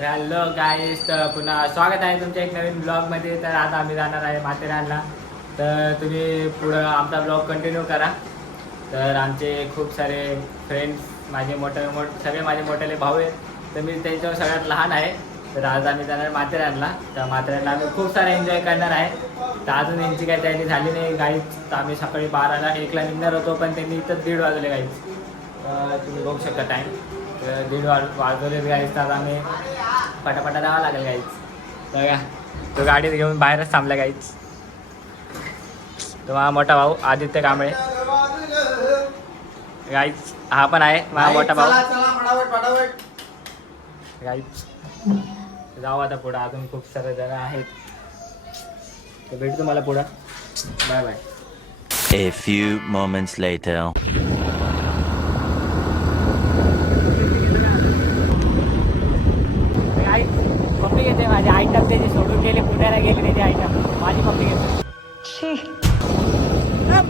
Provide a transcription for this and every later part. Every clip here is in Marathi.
तर हॅलो गाईस, तर पुन्हा स्वागत आहे तुमच्या एक नवीन ब्लॉगमध्ये. तर आता आम्ही जाणार आहे माथेरानला. तर तुम्ही पुढं आमचा ब्लॉग कंटिन्यू करा. तर आमचे खूप सारे फ्रेंड्स, माझे सगळे माझे मोठे भाऊ आहेत. तर मी त्यांच्यावर सगळ्यात लहान आहे. तर आज आम्ही जाणार माथेरानला. तर माथेरानला आम्ही खूप सारे एन्जॉय करणार आहे. तर अजून यांची काही तयारी झाली नाही गाईच. तर आम्ही सकाळी 12ला 1ला निघणार होतो, पण त्यांनी इथं 1:30 वाजले गाईच. तुम्ही बघू शकता टाईम. तर 1:30 वाजवलेत गाईच. तर आम्ही पटापटा जावं लागेल गाईच. बघा तो गाडीत घेऊन बाहेरच थांबला गाईच. तो माझा मोठा भाऊ आदित्य कांबळे गाईच. हा पण आहे माझा मोठा भाऊ गाईच. जाऊ आता पुढं, अजून खूप सारे जण आहेत. तर भेटू तुम्हाला पुढं. Bye bye. A few moments later. पप्पी घेते माझे आयटम. त्याची सोडून गेले, पुण्याला गेले त्याचे आयटम. माझी पप्पी घेते.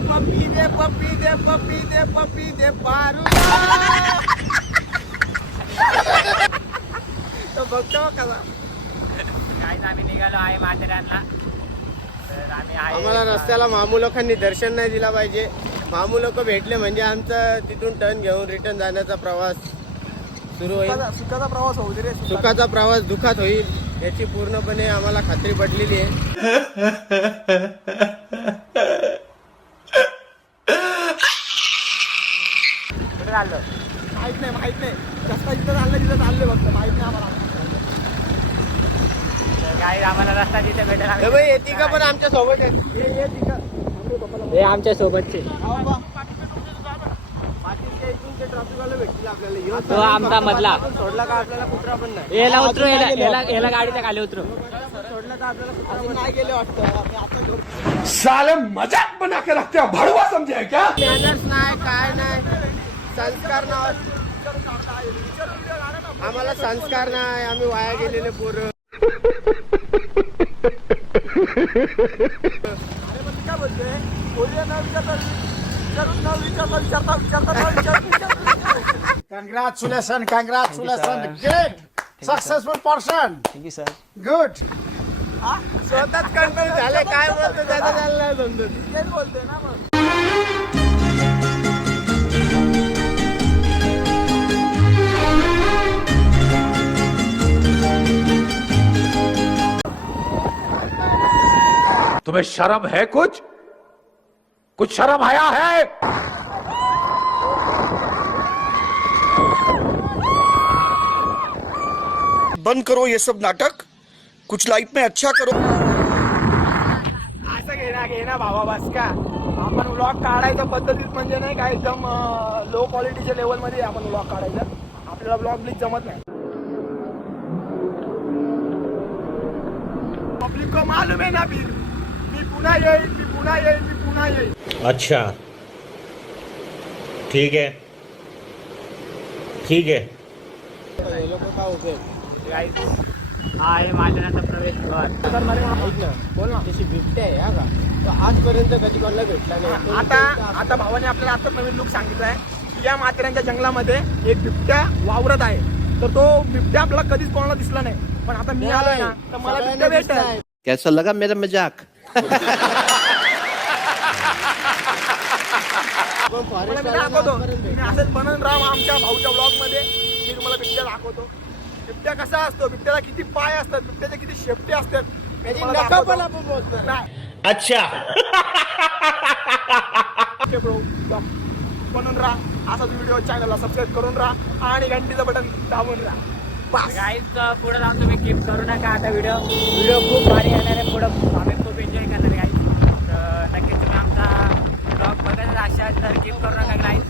पप्पी दे पप्पी दे पप्पी दे पप्पी दे पारू. तो बघतो कसा. गाईज आम्ही निघालो आहे माथेरानला. तर आम्ही आम्हाला रस्त्याला मामू लोकांनी दर्शन नाही दिला पाहिजे. मामू लोक भेटले म्हणजे आमचा तिथून टर्न घेऊन रिटर्न जाण्याचा प्रवास सुरू होईल. सुखाचा प्रवास होऊ दे रे. सुखाचा प्रवास दुःखात होईल याची पूर्णपणे आम्हाला खात्री पडलेली आहे. कुठे चाललो माहित नाही रस्ता जिथं चाललं तिथं चालले फक्त माहित नाही आम्हाला. गाईज आम्हाला रस्ता जिथे भेटेल. भाई येते का पण आमच्या सोबत हे आमच्या सोबतचे. तो आमचा मधला. सोडला का आपल्याला कुत्रा पण नाही. याला उतरू, याला गाडीच्या खाली उतरू. सोडला का आपल्याला कुत्रा नाही गेले वाटतं. आम्ही आता घेऊन साले मजाक बना के रखते हो, भड़वा समझे है क्या? मॅनर्स नाही काय नाही संस्कार नाही. आम्हाला संस्कार नाही. आम्ही वाया गेलेले पोरं. काय बोलतोय Congratulations, great, successful person. Thank you, sir. Good. स्वतःच कंट्रोल झाले. काय बोलतो त्याचा चालला समजत. तेच बोलतोय ना मग. तुम्हें शर्म है? कुछ शर्म आया है? बंद करो ये सब नाटक. कुछ लाइफ में अच्छा करो. असं घे ना भावा बस का. आपण व्लॉग काढायच्या पद्धतीत म्हणजे नाही का एकदम लो क्वालिटीच्या लेवल मध्ये आपण व्लॉग काढायचा. आपल्याला व्लॉग ब्लिक जमत नाही. पब्लिक को मालूम है ना फिर मी पुन्हा येईल. अच्छा ठीक है. गाईज हा आहे माथेरानचा प्रवेशद्वार. बोल ना. जशी बिबट्या आहे हा का, तो आजपर्यंत कधी कोणाला भेटला नाही. आता भावाने आपल्याला आता नवीन लुक सांगितलाय की या माथेरानच्या जंगलामध्ये एक बिबट्या वावरत आहे. तर तो बिबट्या आपल्याला कधीच कोणाला दिसला नाही. पण आता मी आलोय ना तर मला बिबट्या भेटत. कैसा लगा मेरा मजाक? मी दाखवतो. तुम्ही असंच बनून राहा आमच्या भाऊच्या ब्लॉग मध्ये. मी तुम्हाला बिबट्या दाखवतो. बिबट्या कसा असतो, बिबट्याला किती पाय असतात, बिबट्याच्या किती शेपटी असतात. त्याची नखं पण आपण मोजतो. नाही अच्छा. बनून राहा असाच व्हिडिओ. चॅनलला सबस्क्राईब करून राहा आणि घंटीचं बटन दाबून राहा. बस. गाईज पुढे जाऊन तुम्ही कीप करू नका आता. व्हिडिओ खूप भारी येणार आहे. पुढं आम्ही खूप एन्जॉय करणार गाईज. तर नक्कीच तुम्ही आमचा ब्लॉग बघायला अशा तर कीप करू नका गाईज.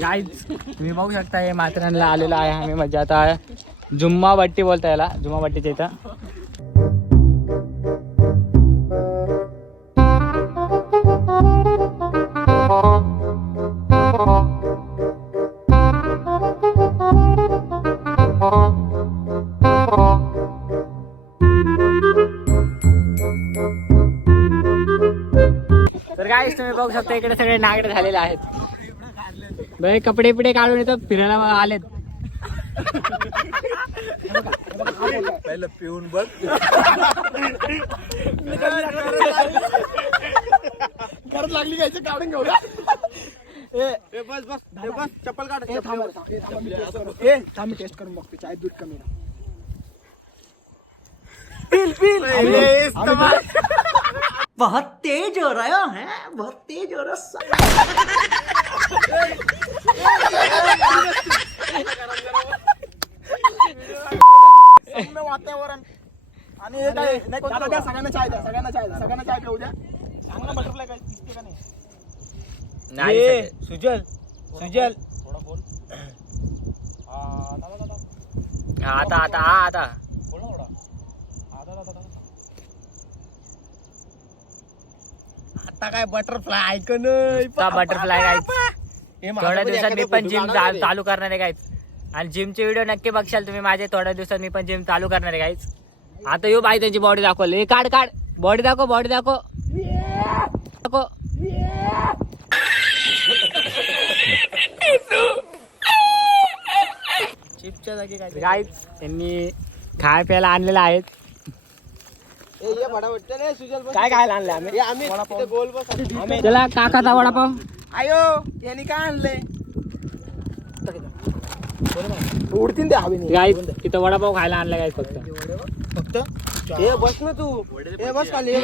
गाईज तुम्ही बघू शकता हे माथेरानला आलेलं आहे आम्ही. म्हणजे आता जुम्मा बट्टी बोलता याला, जुम्मा बट्टीच्या इथं. तर काय तुम्ही बघू शकता इकडे सगळे नागडे झालेले आहेत. बाई कपडे बिपडे काढून येतो फिरायला आलेत. पहिलं पिऊन बघ. करत लागली घ्यायचं काढून घेऊ. बस बस बस चप्पल काढ. थांब टेस्ट करून बघतो चाय दूध कमी ना. बहुत तेज हो रहा है, बहुत तेज हो रहा सौम्य वातावरण आणि हे काय नाही कोणतं द्या, सगळ्यांना चाय द्या, सगळ्यांना चाय द्या, सगळ्यांना चाय पिऊ द्या. चांगला बटरफ्लाय काय दिसते का नाही? सुजल सुजल आता आता काय बटरफ्लाय ऐकून बटरफ्लाय काय थोड्या दिवसात मी पण जिम चालू करणार आहे गाईज. आणि जिमचे व्हिडिओ नक्की बघशाल तुम्ही माझे. थोड्या दिवसात मी पण जिम चालू करणार आहे गाईज. आता येऊ बाई त्यांची बॉडी दाखवली. काढ बॉडी दाखव चिपच्या जागी गाईज त्यांनी खाय प्यायला आणलेलं आहेत. काय खायला आणलं आम्ही? आम्ही गोल बस. त्याला काकाचा वडापाव. आयो यांनी काय आणलंय? उडतीन ते हवेने. गाईज तिथं वडापाव खायला आणला गाईज फक्त. हे बस ना तू. हे बस खाली.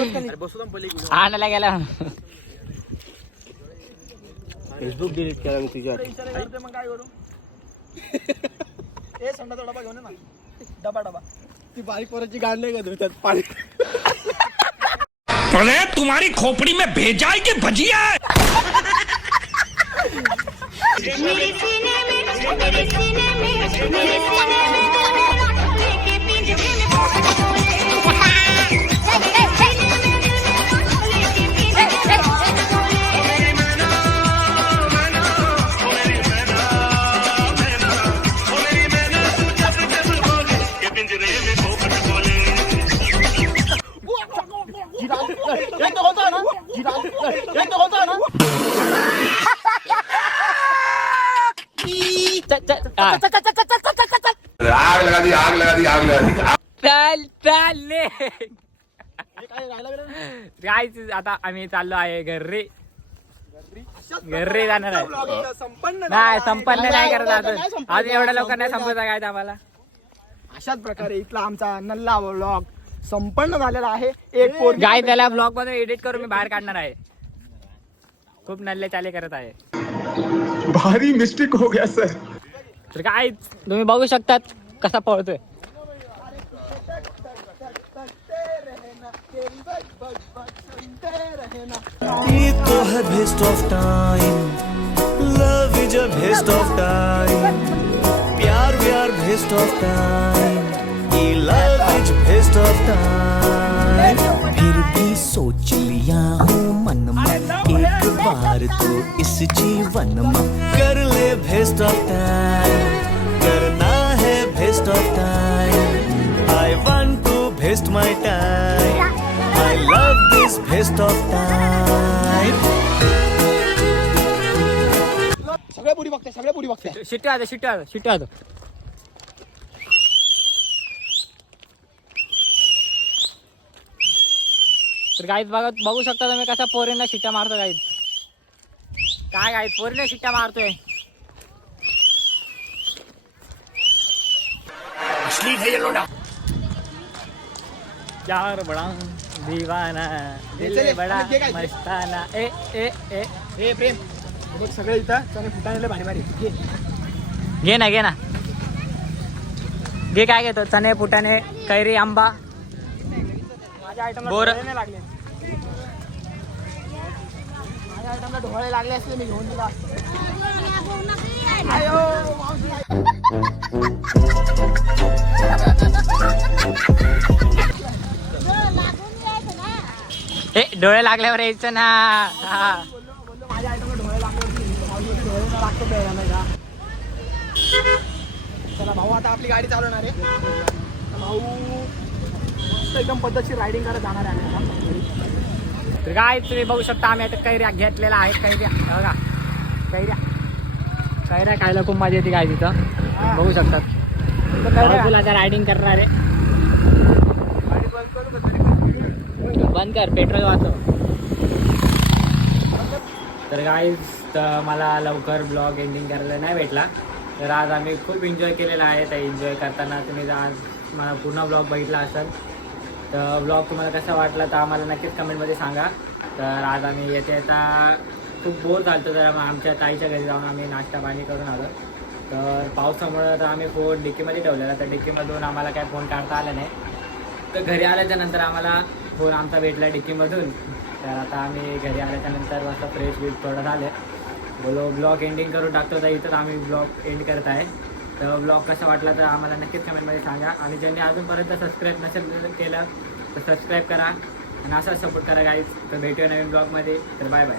आणायला गेला. फेसबुक डिलीट केला मी तुझ्या. मग काय करू? हे संडाचा डबा घेऊन ये ना. डबा ती बारीक पोराची गाड नाही का धुतात पाणी. अरे तुम्हारी खोपड़ी में भेजा है कि भजिया है? मेरे सीने में मेरे सीने में मेरे सीने में लेके पिंजरे में आग लगा दी गाईज आता आम्ही चाललो आहे घरी जाणार आहे. नाही संपन्न नाही करत अजून. आज एवढ्या लोकांना संपवायचा काय आम्हाला. अशाच प्रकारे इथला आमचा नल्ला व्लॉग संपन्न झालेला आहे. एक पोरगी गाय त्याला ब्लॉग मध्ये एडिट करून मी बाहेर काढणार आहे. खूप नल्ले चाले करत आहे. भारी मिस्टेक हो गया सर. तर काय तुम्ही बघू शकतात कसा पळतोय. तो है best of time, love is a best of time, प्यार बेस्ट ऑफ टाइम, ये लव इज बेस्ट ऑफ टाइम. फिर भी सोच लिया हूँ मन में एक बार तो इस जीवन में कर ले बेस्ट ऑफ टाइम, करना है best of time. I want to best my time, I love this best of time. सगळ्या पुढी बघते. शिट्टी आता तर गाईत बघू शकता तुम्ही कसा पोरींना शिट्ट्या मारतो. गाईत काय गाईत पोरींना शिट्ट्या मारतोय. यार बडा दीवाना दिल बडा मस्ताना. हे प्रेम बघ सगळे इथं त्याने फुटायला भारी घे ना घे. काय घेतो? चणे फुटाणे कैरी आंबा माझ्या आयटमला बोर. ढोळे नाही लागले. माझ्या आयटमला ढोळे लागले असले मी घेऊन दिला. आयो डोळे लागल्यावर यायचं ना. बोललो माझ्या आयटमला ढोळे लागले. ढोळे लागतो प्यायला नाही का. चला भाऊ आता आपली गाडी चालवणार आहे. भाऊ मस्त एकदम पद्धतशीर रायडिंग करत जाणार आहे. तर काय तुम्ही बघू शकता आम्ही आता कैऱ्या घेतलेल्या आहेत. कैऱ्या बघा, कैऱ्या खायला खूप मजा येते काय तिथं बघू शकतात. तुला आता रायडिंग करणार आहे. बंद कर, पेट्रोल वाचव. तर गाईज मला लवकर ब्लॉग एंडिंग करायला नाही भेटला. तर आज आम्ही खूप एन्जॉय केलेला आहे. तर एन्जॉय करताना तुम्ही आज मला पूर्ण ब्लॉग बघितला असेल तर ब्लॉग तुम्हाला कसा वाटला तर आम्हाला नक्कीच कमेंटमध्ये सांगा. तर आज आम्ही येता खूप बोर झालो तर मग आमच्या ताईच्या घरी जाऊन आम्ही नाश्ता पाणी करून आलो. तर पावसामुळं तर आम्ही फोन डिक्कीमध्ये ठेवलेला. तर डिक्कीमधून आम्हाला काय फोन काढता आला नाही. तर घरी आल्याच्या नंतर आम्हाला फोन आमचा भेटला डिक्कीमधून. तर आता आम्ही घरी आल्याच्यानंतर मस्त फ्रेश बीट थोडं झालं बोलो ब्लॉग एंडिंग करून टाकतो. तर इथंच आम्ही ब्लॉग एंड करत आहे. तर ब्लॉग कसा वाटला तर आम्हाला नक्कीच कमेंटमध्ये सांगा. आणि ज्यांनी अजूनपर्यंत सबस्क्राईब नसेल केलं तर सबस्क्राईब करा आणि असाच सपोर्ट करा गाईज. तर भेटूया नवीन ब्लॉगमध्ये. तर बाय बाय.